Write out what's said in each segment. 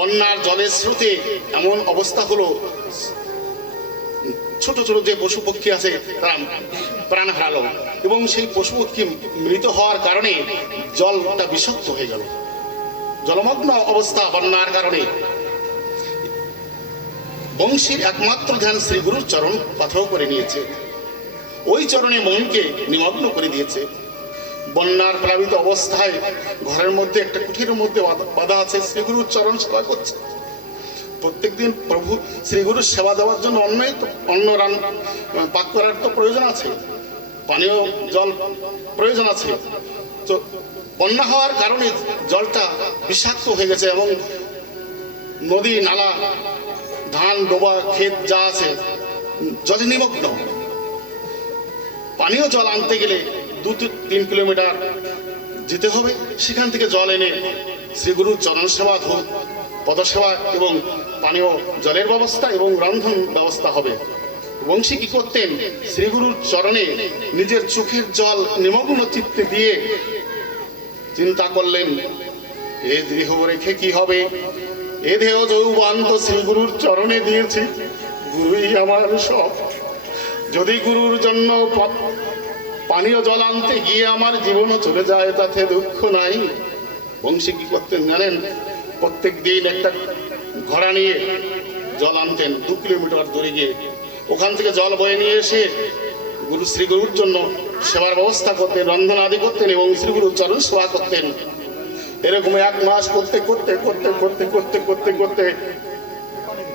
বন্যার জলের স্রোতে এমন অবস্থা হলো, ছোট ছোট যে পশু পক্ষী আছে তারা প্রাণ হারালো, এবং সেই পশু পক্ষী মৃত হওয়ার কারণে জলটা বিষাক্ত হয়ে গেল। জলমগ্ন অবস্থা বন্যার কারণে। বংশীর একমাত্র ধ্যান শ্রী গুরুর চরণ পাথর করে নিয়েছে, ওই চরণে মনকে নিমগ্ন করে দিয়েছে। বন্যার প্লাবিত অবস্থায় ঘরের মধ্যে একটা কুঠিরের মধ্যে বাধা আছে, শ্রীগুরুর চরণ সেবা করছে। প্রত্যেকদিন প্রভু শ্রীগুরুর সেবা দেওয়ার জন্য অন্ন পাক করার তো প্রয়োজন আছে, পানীয় জল প্রয়োজন আছে। তো বন্যা হওয়ার কারণে জলটা বিষাক্ত হয়ে গেছে, এবং নদী নালা ধান ডোবা ক্ষেত যা আছে জলে নিমগ্ন। পানীয় জল আনতে গেলে 2-3 কিলোমিটার যেতে হবে, সেখান থেকে জল এনে শ্রীগুরুর চরণ সেবা, ধূপ পদসেবা এবং পানীয় জলের ব্যবস্থা এবং রন্ধন ব্যবস্থা হবে। বংশী কি করতেন, শ্রীগুরুর চরণে নিজের চোখের জল নিমগ্ন চিত্তে দিয়ে চিন্তা করলেন, এ দেহ রেখে কি হবে, এ দেহ যৌবন তো শ্রীগুরুর চরণে দিয়েছি, গুরুই আমার সব। যদি গুরুর জন্য পানীয় জল আনতে গিয়ে আমার জীবনও চলে যায়, তাতে দুঃখ নাই। বংশী কি করতেন জানেন, প্রত্যেক দিন একটা ঘোড়া নিয়ে জল আনতেন 2 কিলোমিটার দূরে গিয়ে, ওখান থেকে জল বয়ে নিয়ে এসে শ্রীগুরুর জন্য সেবার ব্যবস্থা করতেন, রন্ধন আদি করতেন এবং শ্রীগুরুর চরণ সেবা করতেন। এরকম 1 মাস করতে করতে করতে করতে করতে করতে করতে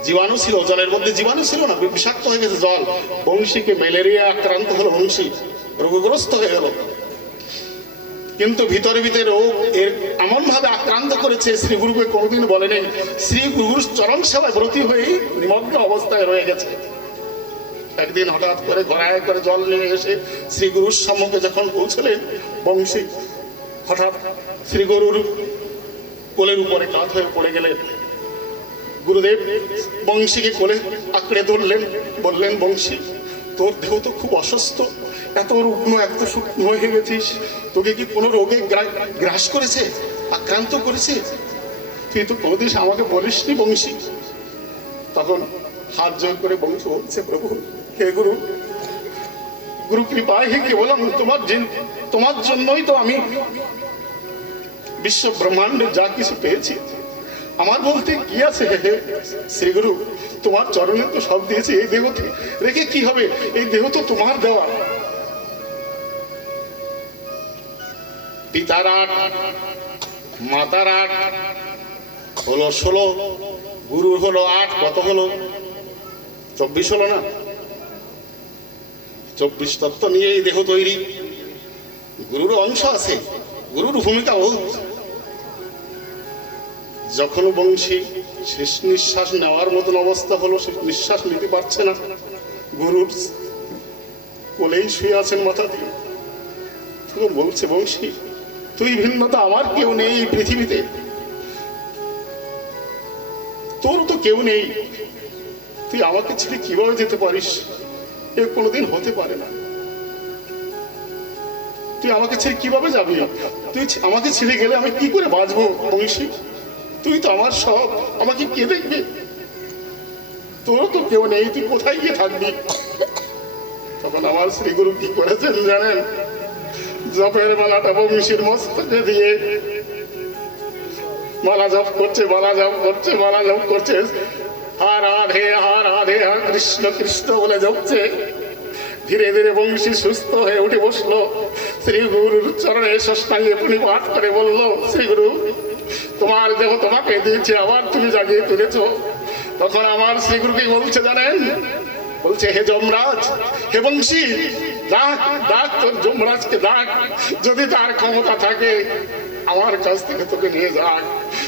জীবাণু ছিল জলের মধ্যে, জীবাণু ছিল না, বিষাক্ত হয়ে গেছে জল। বংশীকে ম্যালেরিয়া আক্রান্ত হলো, বংশী রোগগ্রস্ত হয়ে গেল। কিন্তু ভিতরে ভিতরে রোগ এর এমন ভাবে আক্রান্ত করেছে, শ্রীগুরুকে কোনোদিন বলেনি। শ্রীগুরুর চরণ সেবায় ব্রতী হয়ে নিমগ্ন অবস্থায় রয়ে গেছে। একদিন হঠাৎ করে ঘোড়ায় করে জল নিয়ে এসে শ্রীগুরুর সম্মুখে যখন পৌঁছলেন, বংশী হঠাৎ শ্রীগুরুর কোলের উপরে কাত হয়ে পড়ে গেলেন। গুরুদেব বংশীকে কোলে আঁকড়ে ধরলেন, বললেন, বংশী তোর দেহ তো খুব অসুস্থ, এত রুগ্ন এত শুকনো হয়ে গেছিস, তোকে কি কোনো রোগে গ্রাস করেছে, আক্রান্ত করেছে? তুই তো কোনোদিন আমাকে বলিসনি বংশী। তখন হাত জোর করে বংশী বলছে, প্রভু হে গুরু, গুরু কৃপায় হে কেবল তোমার জন্যই তো আমি বিশ্ব ব্রহ্মাণ্ডে যা কিছু পেয়েছি। আমার বলতে কি আছে হে শ্রীগুরু, তোমার চরণে তো সব দিয়েছি, এই দেহ রেখে কি হবে, এই দেহ তো তোমার দেওয়া। পিতার 8, মাতার 8 হলো 16, গুরুর হলো 8, কত হলো 24 হলো না? 24 তত্ত্ব নিয়ে এই দেহ তৈরি। গুরুর অংশ আছে, গুরুর ভূমিকা বহুত। যখন বংশী শেষ নিঃশ্বাস নেওয়ার মতন অবস্থা হলো, সে নিঃশ্বাস নিতে পারছে না, গুরুর কোলেই শুয়ে আছেন মাথা দিয়ে। তখন বলছে, বংশী তুই ভিন্নতা, আমার কেউ নেই এই পৃথিবীতে, তোর তো কেউ নেই, তুই আমাকে ছেড়ে কিভাবে যেতে পারিস? এ কোনোদিন হতে পারে না। তুই আমাকে ছেড়ে কিভাবে যাবি? তুই আমাকে ছেড়ে গেলে আমি কি করে বাঁচবো বংশী? তুই তো আমার সব, আমাকে কে দেখবে? তোর তো কেউ নেই, তুই কোথায় গিয়ে থাকবি? তখন আমার শ্রীগুরু কি করেছেন জানেন? জপের মালাটা বংশীর মস্তকে দিয়ে মালা জপ করছে, মালা জপ করছে, মালা জপ করছে, হা রাধে হা রাধে হা কৃষ্ণ কৃষ্ণ বলে জপছে। ধীরে ধীরে বংশী সুস্থ হয়ে উঠে বসলো, শ্রীগুরুর চরণে ষষ্ঠাঙ্গে প্রণিপাত করে বলল, শ্রীগুরু তোমার দেহ তোমাকে দিয়েছে, আবার তুমি জাগিয়ে তুলেছ। তখন আমার শ্রীগুরুকে বলছে জানেন, বলছে, হে যমরাজ, হে বংশী, ডাক ডাক তোর যমরাজকে ডাক, যদি তার ক্ষমতা থাকে আমার কাছ থেকে তোকে নিয়ে যাক।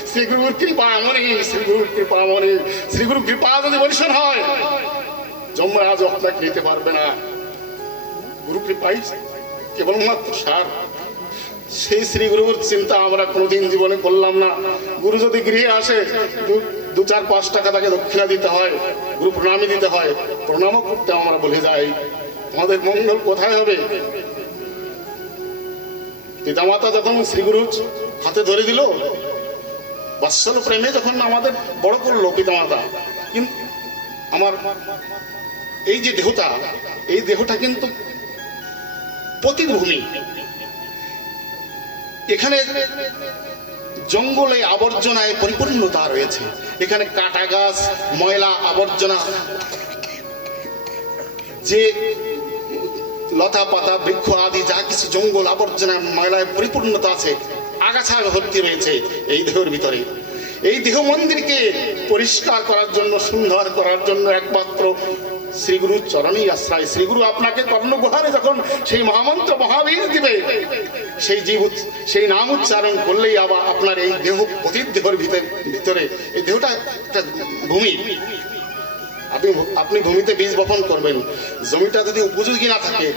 শ্রীগুরুর কৃপা এমনই, শ্রীগুরুর কৃপা এমনই, শ্রীগুরুর কৃপা যদি বর্ষণ হয় যমরাজ আপনাকে নিতে পারবে না। গুরু কৃপাই কেবলমাত্র সার। সেই শ্রীগুরুর চিন্তা আমরা কোনোদিন জীবনে করলাম না। গুরু যদি গৃহে আসে 2-4-5 টাকা তাকে দক্ষিণা দিতে হয়, গুরু প্রণামী দিতে হয়, প্রণামও করতে আমরা বলে যাই। আমাদের মঙ্গল কোথায় হবে? পিতামাতা যখন শ্রীগুরু হাতে ধরে দিল, বাৎসল প্রেমে যখন আমাদের বড় করলো পিতামাতা, কিন্তু আমার এই যে দেহটা, এই দেহটা কিন্তু পতিত ভূমি। এখানে জঙ্গলে আবর্জনায় পরিপূর্ণতা রয়েছে। এখানে কাটা গাছ, ময়লা আবর্জনা, যে লতা পাতা বৃক্ষ আদি যা কিছু জঙ্গল আবর্জনা ময়লায় পরিপূর্ণতা আছে, আগাছা ভর্তি রয়েছে এই দেহের ভিতরে। এই দেহ মন্দিরকে পরিষ্কার করার জন্য, সুন্দর করার জন্য একমাত্র শ্রীগুরুর চরণেই আশ্রয়। শ্রীগুরু আপনাকে কর্ণগুহারে যখন সেই মহামন্ত্র মহাবীর দিবে, সেই নাম উচ্চারণ করলেই আবার আপনার এই দেহ, পতিত দেহের ভিতরে এই দেহটা একটা ভূমি। আপনি ভূমিতে বীজ বপন করবেন। জমিটা যদি উপযোগী না থাকে,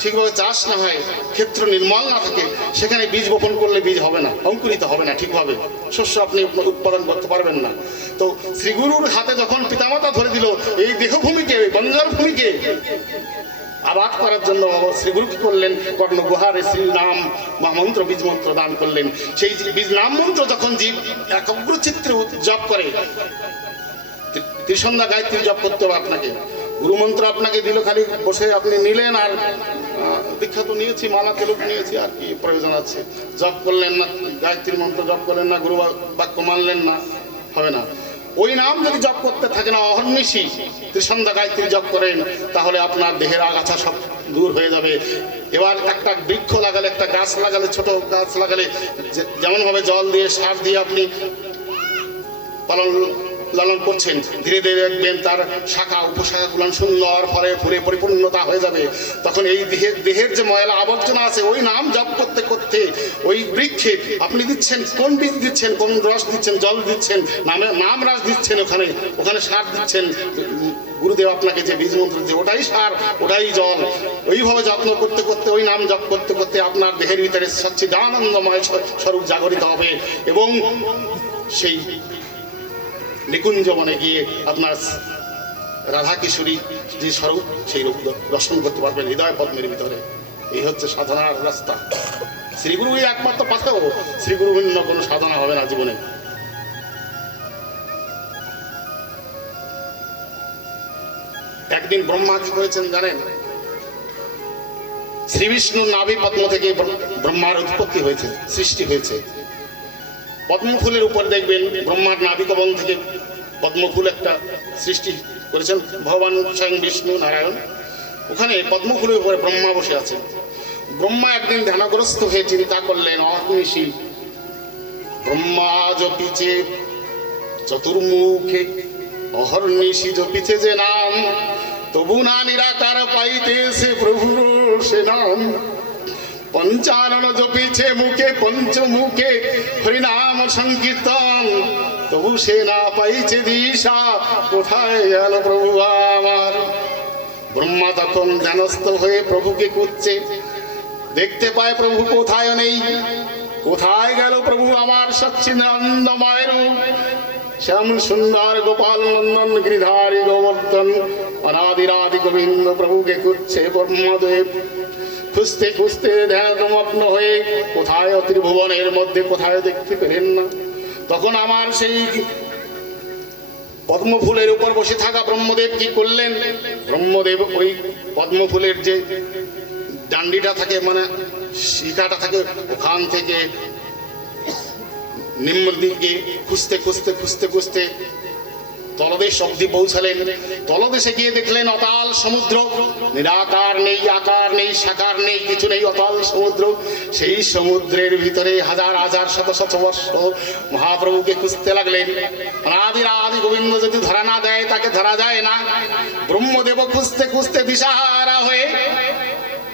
ঠিকভাবে চাষ না হয়, ক্ষেত্র নির্মল না থাকে, সেখানে বীজ বপন করলে বীজ হবে না, অঙ্কুরিত হবে না, ঠিকভাবে শস্য আপনি উৎপাদন করতে পারবেন না। তো শ্রীগুরুর হাতে যখন পিতামাতা ধরে দিল এই দেহভূমিকে, বঞ্জর ভূমিকে আবাদ করার জন্য, শ্রীগুরু কি করলেন, কর্ণগুহারে শ্রী নাম মহামন্ত্র বীজ মন্ত্র দান করলেন। সেই বীজ নাম মন্ত্র যখন জীব একাগ্রচিত্তে জপ করে, ত্রিসন্ধ্যা গায়ত্রী জপ করতে হবে আপনাকে। গুরুমন্ত্র আপনাকে দিল, খালি বসে আপনি নিলেন আর দীক্ষা তো নিয়েছি, মালা তেলুক নিয়েছি, আর কি প্রয়োজন আছে? জপ করলেন না, গায়ত্রী মন্ত্র জপ করলেন না, গুরু বাক্য মানলেন না, হবে না। ওই নাম যদি জপ করতে থাকে না, অহর্নিশি ত্রিসন্ধ্যা গায়ত্রী জপ করেন, তাহলে আপনার দেহের আগাছা সব দূর হয়ে যাবে। এবার একটা বৃক্ষ লাগালে, একটা গাছ লাগালে, ছোট গাছ লাগালে যেমনভাবে জল দিয়ে, সার দিয়ে আপনি লালন করছেন, ধীরে ধীরে দেখবেন তার শাখা উপশাখাগুলো সুন্দর ফলে ফুলে পরিপূর্ণতা হয়ে যাবে। তখন এই দেহের যে ময়লা আবর্জনা আছে, ওই নাম জপ করতে করতে ওই বৃক্ষে আপনি দিচ্ছেন, কোন বীজ দিচ্ছেন, কোন রস দিচ্ছেন, জল দিচ্ছেন, নাম রাস দিচ্ছেন, ওখানে সার দিচ্ছেন। গুরুদেব আপনাকে যে বীজ মন্ত্র দিচ্ছে, ওটাই সার, ওটাই জল। ওইভাবে যত্ন করতে করতে, ওই নাম জপ করতে করতে আপনার দেহের ভিতরে সচ্চিদানন্দময় স্বরূপ জাগরিত হবে, এবং সেই নিকুঞ্জ বনে গিয়ে আপনার রাধা কিশোরী যে স্বরূপ, সেই রূপ দর্শন করতে পারবেন হৃদয় পদ্মের ভিতরে। এই হচ্ছে সাধনার রাস্তা। শ্রীগুরু এই একমাত্র পাথেও, শ্রীগুরু ভিন্ন কোনো সাধনা হবে না জীবনে। একদিন ব্রহ্মা কি হয়েছেন জানেন? শ্রী বিষ্ণুর নাভি পদ্ম থেকে ব্রহ্মার উৎপত্তি হয়েছে, সৃষ্টি হয়েছে। পদ্মফুলের উপর দেখবেন ব্রহ্মার নাভিকমল থেকে পদ্মফুল একটা সৃষ্টি করেছেন ভগবান স্বয়ং বিষ্ণু নারায়ণ। ওখানে পদ্মফুলের উপরে ব্রহ্মা বসে আছেন। ব্রহ্মা একদিন ধ্যানগ্রস্ত হয়ে চিন্তা করলেন, অহর্নিশি ব্রহ্মা জপিছে চতুর্মুখে, অহর্নিশি জপিছে যে নাম, তবু না নিরাকার পাইতেছে প্রভুর সে নাম। পঞ্চানন জপিছে মুখে পঞ্চমুখে হরিনাম সংকীর্তন, তবু সে না পাইছে দিশা, কোথায় গেল প্রভু আমার। ব্রহ্মা তখন ধ্যানস্থ হয়ে প্রভুকে খুঁজছে, দেখতে পায় প্রভু কোথায় নেই। কোথায় গেল প্রভু আমার সচ্চিদানন্দময় রূপ, শ্যাম সুন্দর গোপাল নন্দন গিরিধারী গোবর্ধন অনাদিরাদি গোবিন্দ প্রভুকে খুঁজছে ব্রহ্মদেব। খুঁজতে খুঁজতে ধ্যানমগ্ন হয়ে কোথায় ত্রিভুবনের মধ্যে কোথায় দেখতে পেলেন না। তখন আমার সেই পদ্মফুলের উপর বসে থাকা ব্রহ্মদেব কি করলেন? ব্রহ্মদেব ওই পদ্মফুলের যে ডান্ডিটা থাকে, মানে শিখাটা থাকে, ওখান থেকে নিম্ন দিকে খুঁজতে খুঁজতে খুঁজতে খুঁজতে তলদেশ অব্দি পৌঁছালেন। তলদেশে গিয়ে দেখলেন অতাল সমুদ্র, নিরাকার নেই, আকার নেই, সাকার নেই, কিছু নেই, অতাল সমুদ্র। সেই সমুদ্রের ভিতরে হাজার হাজার শত শত বর্ষ মহাপ্রভুকে খুঁজতে লাগলেন। অনাদিরাদি গোবিন্দ যদি ধরা না দেয়, তাকে ধরা যায় না। ব্রহ্মদেব খুঁজতে খুঁজতে দিশাহারা হয়ে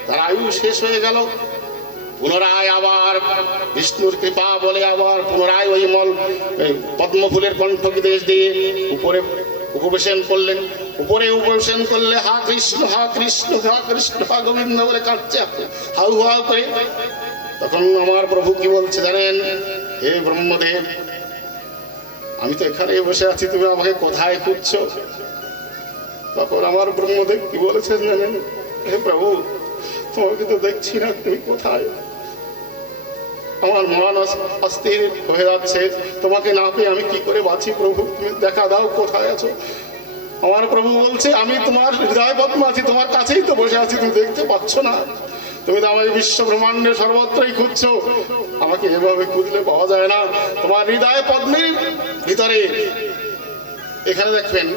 তার আয়ু শেষ হয়ে গেল। পুনরায় আবার বিষ্ণুর কৃপা বলে আবার পুনরায় ওই পদ্মফুলের কণ্ঠকে দেশ দিয়ে উপরে উপবেশন করলেন। উপরে উপবেশন করলে হা কৃষ্ণ হা কৃষ্ণ হা কৃষ্ণ হা গোবিন্দ বলে কাঁদছে হাউ হাউ করে। তখন আমার প্রভু কি বলছে জানেন? হে ব্রহ্মদেব, আমি তো এখানে বসে আছি, তুমি আমাকে কোথায় খুঁজছো? তখন আমার ব্রহ্মদেব কি বলেছেন জানেন? হে প্রভু, তোমাকে তো দেখছি না, তুমি কোথায়? আমার মন অস্থির হয়ে যাচ্ছে। তোমাকে না পেয়ে আমি কি করে বাঁচি প্রভু, তুমি দেখা দাও, কোথায় আছো? আমার প্রভু বলছে, আমি তোমার হৃদয় পদ্মে আছি, তোমার কাছেই তো বসে আছি, তুমি দেখতে পাচ্ছ না? তুমি তো আমার বিশ্ব ব্রহ্মাণ্ডে সর্বত্রই খুঁজছো, আমাকে এভাবে খুঁজলে পাওয়া যায় না। তোমার হৃদয় পদ্মের ভিতরে এখানে দেখবেন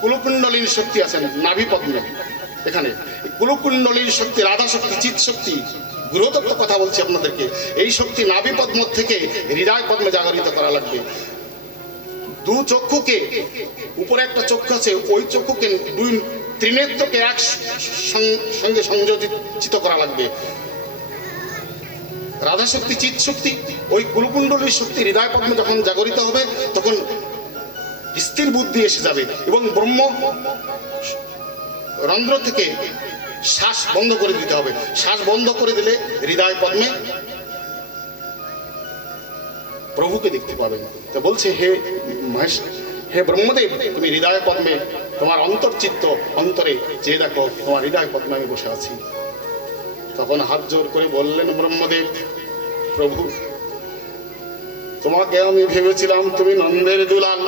কুলকুণ্ডলীন শক্তি আছেন, নাভি পদ্মে। এখানে কুলকুণ্ডলীন শক্তি, রাধা শক্তি, চিৎ শক্তি, গ্রহতত্ত্ব কথা বলছি আপনাদেরকে। এই শক্তি নাভি পদ্ম থেকে হৃদয় পদ্মে জাগরিত করা লাগবে। দু চক্ষুকে, উপরে একটা চক্ষু আছে, ওই চক্ষুকে দুই ত্রিনেত্রকে এক সঙ্গে সংযোজিত করা লাগবে। রাধা শক্তি, চিৎ শক্তি, ওই কুলকুণ্ডলীর শক্তি হৃদয় পদ্মে যখন জাগরিত হবে তখন স্থির বুদ্ধি এসে যাবে এবং ব্রহ্ম রন্ধ্র থেকে শ্বাস বন্ধ করে দিতে হবে। শ্বাস বন্ধ করে দিলে হৃদয় পদ্মে প্রভুকে দেখতে পাবেন। তো বলছে, হে মহেশ, হে ব্রহ্মদেব, তুমি হৃদয় পদ্মে তোমার অন্তর্চিত্ত অন্তরে যে দেখো, তোমার হৃদয় পদ্মে আমি বসে আছি। তখন হাত জোর করে বললেন ব্রহ্মদেব, প্রভু, তোমাকে আমি ভেবেছিলাম তুমি নন্দের দুলাল,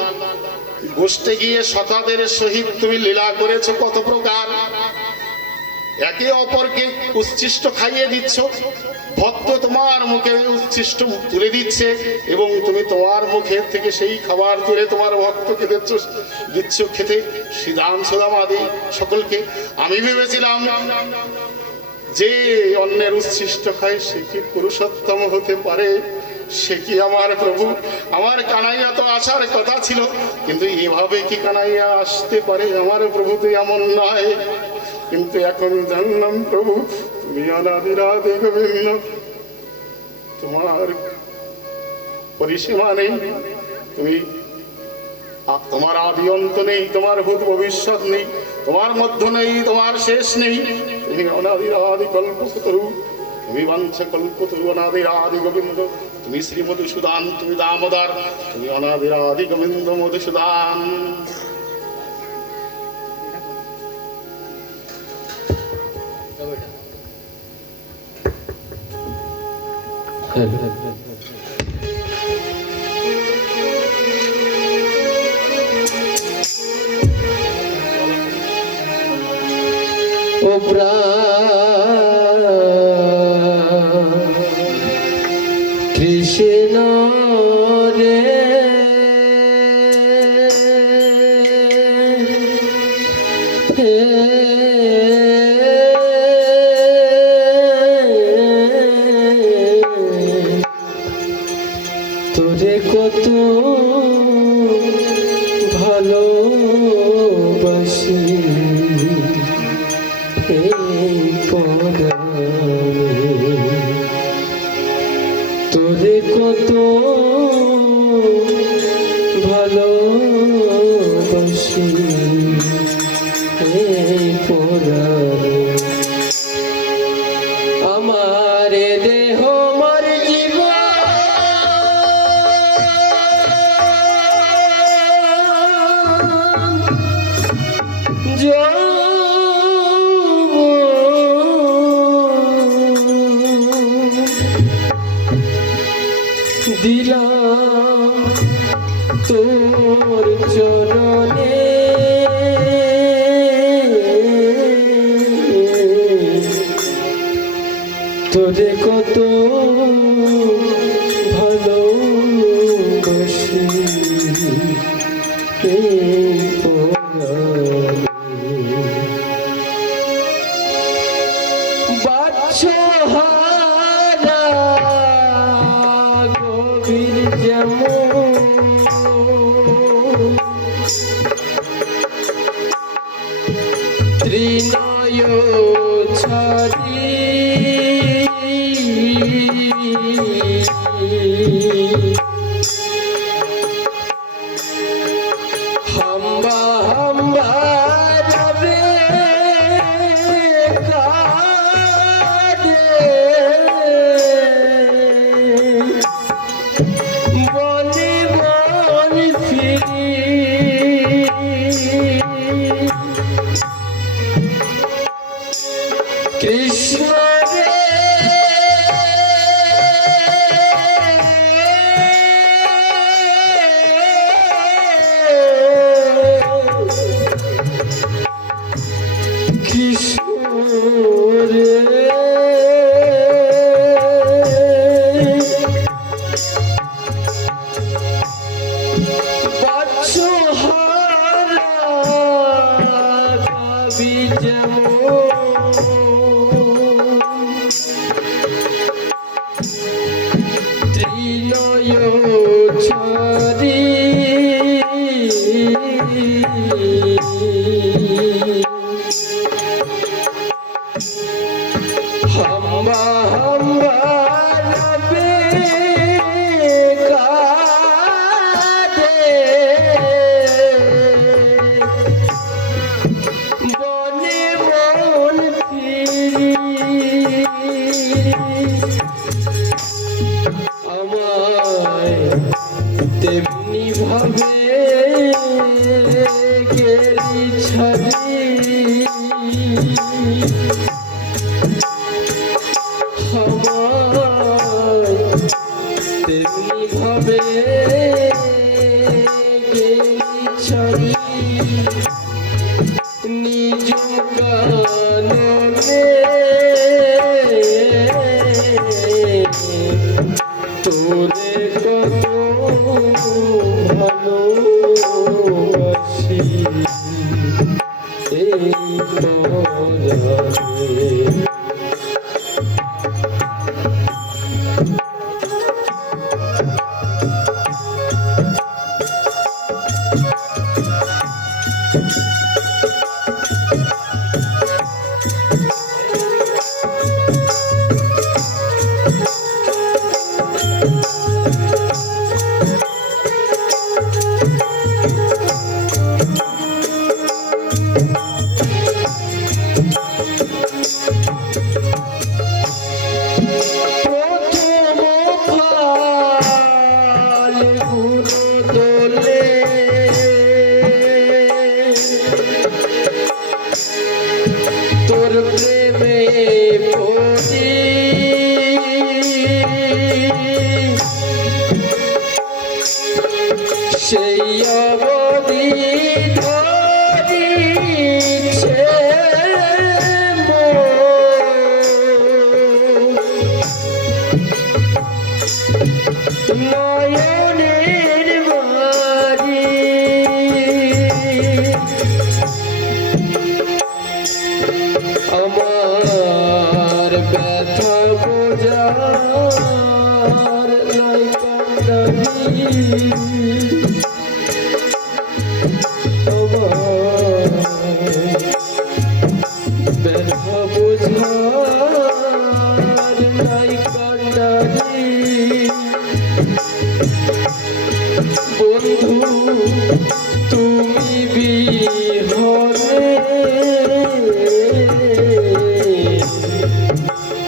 গোষ্ঠে গিয়ে সখাদের সহিত তুমি লীলা করেছ কত প্রকার, একে অপরকে উচ্ছিষ্ট খাইয়ে দিচ্ছ, ভক্ত তোমার মুখে উচ্ছিষ্ট তুলে দিচ্ছে এবং তুমি তোমার মুখের থেকে সেই খাবার তুলে তোমার ভক্তকে দিচ্ছ খেতে, শ্রীদাম সুদাম আদি সকলকে। আমি ভেবেছিলাম যে অন্যের উচ্ছিষ্ট খায় সে কি পুরুষোত্তম হতে পারে, সে কি আমার প্রভু? আমার কানাইয়া তো আসার কথা ছিল, কিন্তু এভাবে কি কানাইয়া আসতে পারে? আমার প্রভু তো এমন নয়। কিন্তু এখন জানলাম প্রভু, তুমি অনাদিরাদি গোবিন্দ, তোমার পরিসীমা নেই, তুমি তোমার আদি অন্ত নেই, তোমার ভূত ভবিষ্যৎ নেই, তোমার মধ্য নেই, তোমার শেষ নেই। তুমি অনাদিরাদি কল্পতরু, তুমি বাঞ্ছ কল্পতরু, অনাদিরাদি গোবিন্দ, তুমি শ্রী মধুসূদন, তুমি দামোদর, তুমি অনাদিরাদি গোবিন্দ মধুসূদন। ও প্রাণ কৃষ্ণ রে, তোরে কত ভালোবাসি, তোরে কত ভালোবাসি পরাণে, আমার দেহ আমার জীবন দিলাম তোর চরণে, তোরে কত ভালোবাসি বাচ্চাহারা গভীর যেমন ত্রিনয় ছাড়ি গেলি ছাড়ি আমায় তেমনি ভাবে গেলি ছাড়ি নিজ কাননে তোরে কত ভালোবাসি এই পরাণে। তোর প্রেমে পড়ি সেই অবধি ধরিছে নয়নের বাড়ি আমার ব্যথা বোঝার নাই কান্দানি আমার ব্যথা বোঝার নাই কান্দানি বন্ধু তুমি বিহনে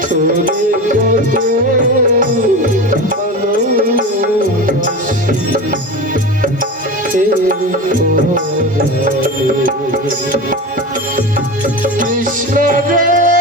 তোরে কত ভালোবাসি এই পরাণে। কৃষ্ণ রে